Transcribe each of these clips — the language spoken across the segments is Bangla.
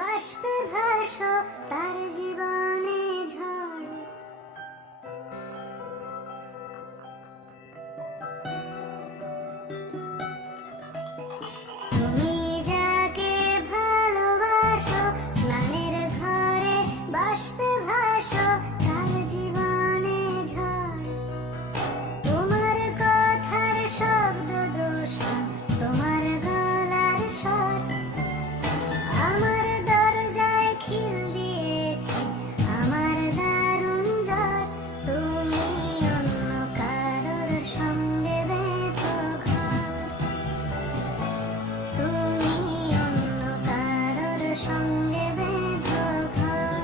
বাষ্পে ভাসো তার জীবনে ঝড়। তুমি যাকে ভালোবাসো স্নানের ঘরে বাষ্পে ভাসো তার জীবনে ঝড়। তোমার কথার শব্দ দূষণ, তোমার গলার স্বর আমার দরজায় খিল দিয়েছে, আমার দারুণ ঝড়। তুমি অন্য কারোর সঙ্গে বেঁধো ঘর, তুমি অন্য কারোর সঙ্গে বেঁধো ঘর।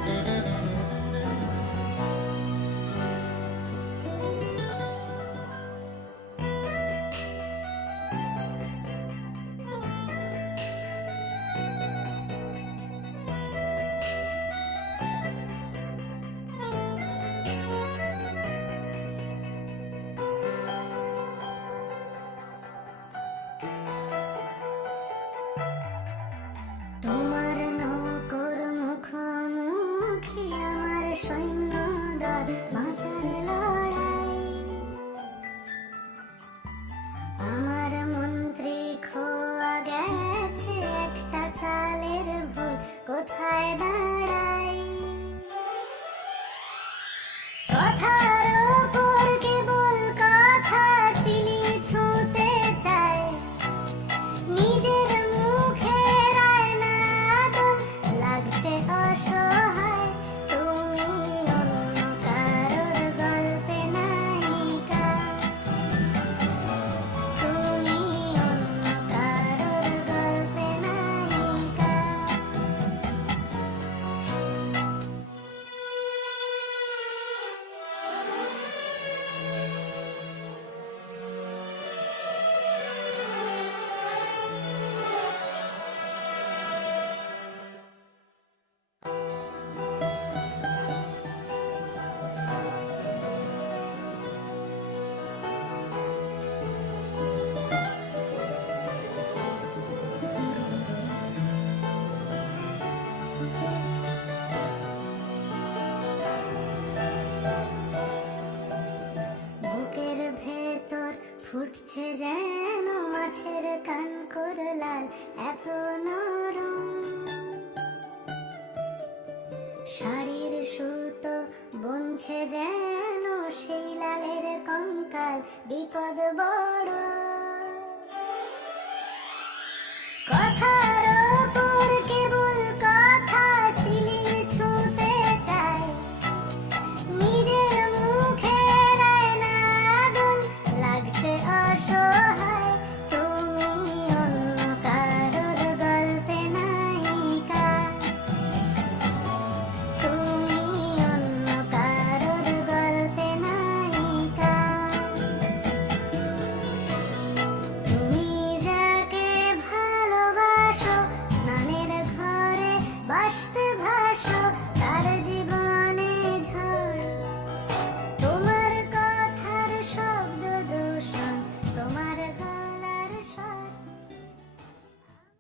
তোমার নৌকোর মুখোমুখি আমার সৈন্যদল, বাঁচার লড়াই। আমার মন্ত্রী খোয়া গেছে, একটা চালের ভুল কোথায় দাঁড়াই। কথার ওপর কেবল কথা সিলি ছুঁতে চায়, নিজের মুখের আয়নাদল লাগছে অসহায়। তুমি অন্য কারোর গল্পে নায়িকা, তুমি অন্য কারোর গল্পে নায়িকা। বুকের ভেতর ফুটছে যেন মাছের কানকোর লাল, এত নরম। শাড়ির সুতো বুনছে যেন সেই লালের কঙ্কাল, বিপদ বড়। কথার ওপর কেবল কথা সিলিং ছুঁতে চায়, নিজের মুখের আয়নাদল লাগছে অসহায়। তুমি অন্য কারোর গল্পে নায়িকা, তুমি অন্য কারোর গল্পে নায়িকা। তুমি যাকে ভালোবাসো স্নানের ঘরে বাষ্পে